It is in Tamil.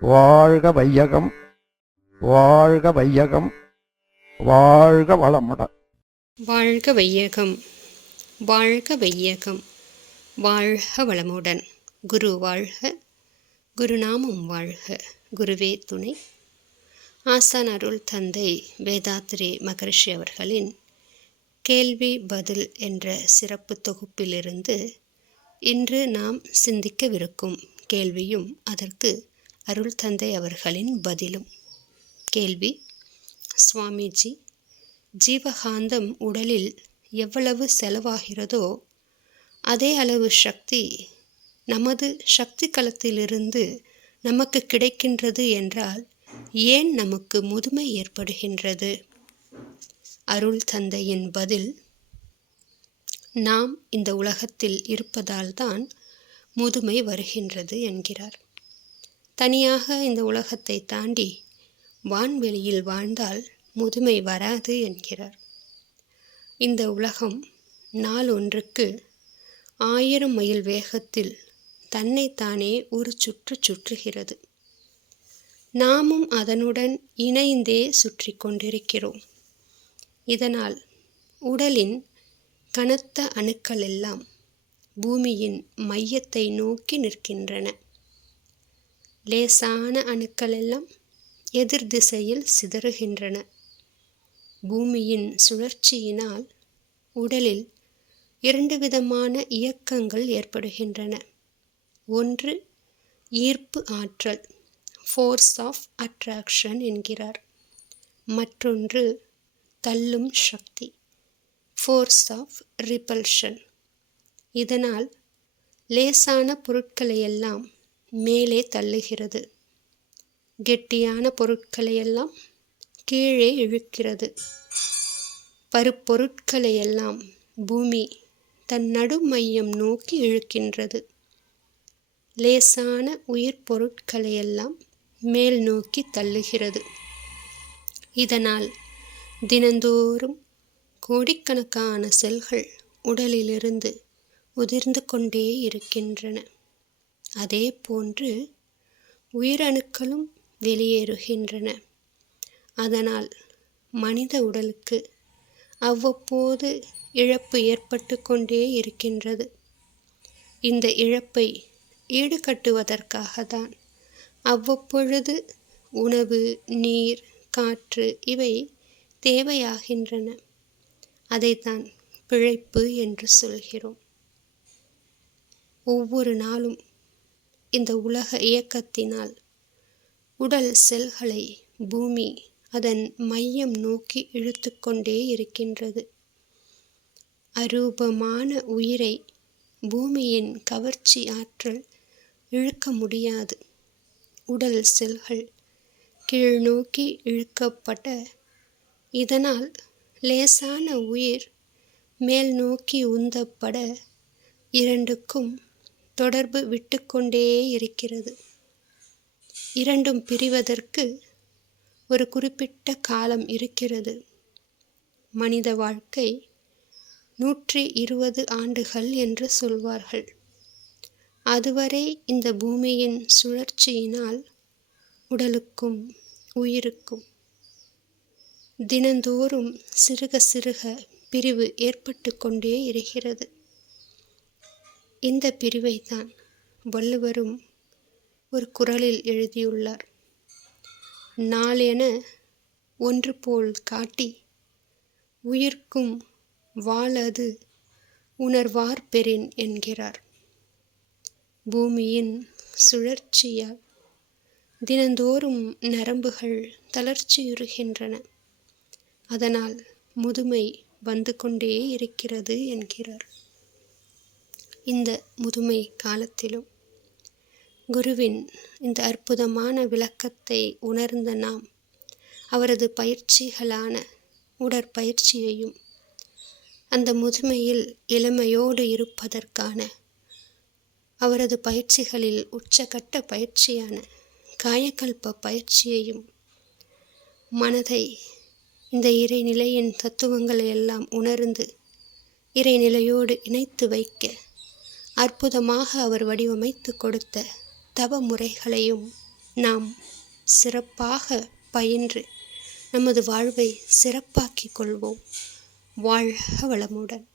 வாழ்க வையகம் வாழ்க வையகம் வாழ்க வளமுடன் வாழ்க வையகம் வாழ்க வையகம் வாழ்க வளமுடன். குரு வாழ்க குருநாமம் வாழ்க. குருவே துணை. ஆசான் அருள் தந்தை வேதாத்ரி மகரிஷி அவர்களின் கேள்வி பதில் என்ற சிறப்பு தொகுப்பிலிருந்து இன்று நாம் சிந்திக்கவிருக்கும் கேள்வியும் அதற்கு அருள் தந்தை அவர்களின் பதிலும். கேள்வி. சுவாமிஜி ஜீவகாந்தம் உடலில் எவ்வளவு செலவாகிறதோ அதே அளவு சக்தி நமது சக்தி களத்திலிருந்து நமக்கு கிடைக்கின்றது என்றால் ஏன் நமக்கு முதுமை ஏற்படுகின்றது? அருள் தந்தையின் பதில். நாம் இந்த உலகத்தில் இருப்பதால்தான் முதுமை வருகின்றது என்கிறார். தனியாக இந்த உலகத்தை தாண்டி வான்வெளியில் வாழ்ந்தால் முதுமை வராது என்கிறார். இந்த உலகம் நாள் ஒன்றுக்கு ஆயிரம் மைல் வேகத்தில் தன்னைத்தானே ஒரு சுற்று சுற்றுகிறது. நாமும் அதனுடன் இணைந்தே சுற்றி கொண்டிருக்கிறோம். இதனால் உடலின் கனத்த அணுக்கள் எல்லாம் பூமியின் மையத்தை நோக்கி நிற்கின்றன. லேசான அணுக்கள் எல்லாம் எதிர் திசையில் சிதறுகின்றன. பூமியின் சுழற்சியினால் உடலில் இரண்டு விதமான இயக்கங்கள் ஏற்படுகின்றன. ஒன்று ஈர்ப்பு ஆற்றல் ஃபோர்ஸ் ஆஃப் அட்ராக்ஷன் என்கிறார். மற்றொன்று தள்ளும் சக்தி ஃபோர்ஸ் ஆஃப் ரிபல்ஷன் இதனால் லேசான பொருட்களையெல்லாம் மேலே தள்ளுகிறது. கெட்டியான பொருட்களையெல்லாம் கீழே இழுக்கிறது. பருப்பொருட்களையெல்லாம் பூமி தன் நடுமையம் நோக்கி இழுக்கின்றது. லேசான உயிர் பொருட்களையெல்லாம் மேல் நோக்கி தள்ளுகிறது. இதனால் தினந்தோறும் கோடிக்கணக்கான செல்கள் உடலிலிருந்து உதிர்ந்து கொண்டே இருக்கின்றன. அதே போன்று உயிரணுக்களும் வெளியேறுகின்றன. அதனால் மனித உடலுக்கு அவ்வப்போது இழப்பு ஏற்பட்டு கொண்டே இருக்கின்றது. இந்த இழப்பை ஈடுகட்டுவதற்காக தான் அவ்வப்பொழுது உணவு நீர் காற்று இவை தேவையாகின்றன. அதைத்தான் பிழைப்பு என்று சொல்கிறோம். ஒவ்வொரு நாளும் இந்த உலக இயக்கத்தினால் உடல் செல்களை பூமி அதன் மையம் நோக்கி இழுத்து கொண்டே இருக்கின்றது. அரூபமான உயிரை பூமியின் கவர்ச்சி ஆற்றல் இழுக்க முடியாது. உடல் செல்கள் கீழ்நோக்கி இழுக்கப்பட்ட இதனால் லேசான உயிர் மேல் நோக்கி உந்தப்பட இரண்டுக்கும் தொடர்பு விட்டுக்கொண்டே இருக்கிறது. இரண்டும் பிரிவதற்கு ஒரு குறிப்பிட்ட காலம் இருக்கிறது. மனித வாழ்க்கை நூற்றி இருபது ஆண்டுகள் என்று சொல்வார்கள். அதுவரை இந்த பூமியின் சுழற்சியினால் உடலுக்கும் உயிருக்கும் தினந்தோறும் சிறுக சிறுக பிரிவு ஏற்பட்டு கொண்டே இருக்கிறது. இந்த பிரிவைத்தான் வள்ளுவரும் ஒரு குரலில் எழுதியுள்ளார். நாளென ஒன்று போல் காட்டி உயிர்க்கும் வாழது உணர்வார் பெறின் என்கிறார். பூமியின் சுழற்சியால் தினந்தோறும் நரம்புகள் தளர்ச்சியுறுகின்றன. அதனால் முதுமை வந்து கொண்டே இருக்கிறது என்கிறார். இந்த முதுமை காலத்திலும். குருவின் இந்த அற்புதமான விளக்கத்தை உணர்ந்த நாம் அவரது பயிற்சிகளான உடற்பயிற்சியையும் அந்த முதுமையில் இளமையோடு இருப்பதற்கான அவரது பயிற்சிகளில் உச்சகட்ட பயிற்சியான காயக்கல்ப பயிற்சியையும் மனதை இந்த இறைநிலையின் தத்துவங்களை எல்லாம் உணர்ந்து இறைநிலையோடு இணைத்து வைக்க அற்புதமாக அவர் வடிவமைத்து கொடுத்த தவ முறைகளையும் நாம் சிறப்பாக பயின்று நமது வாழ்வை சிறப்பாக்கிக் கொள்வோம். வாழ்க வளமுடன்.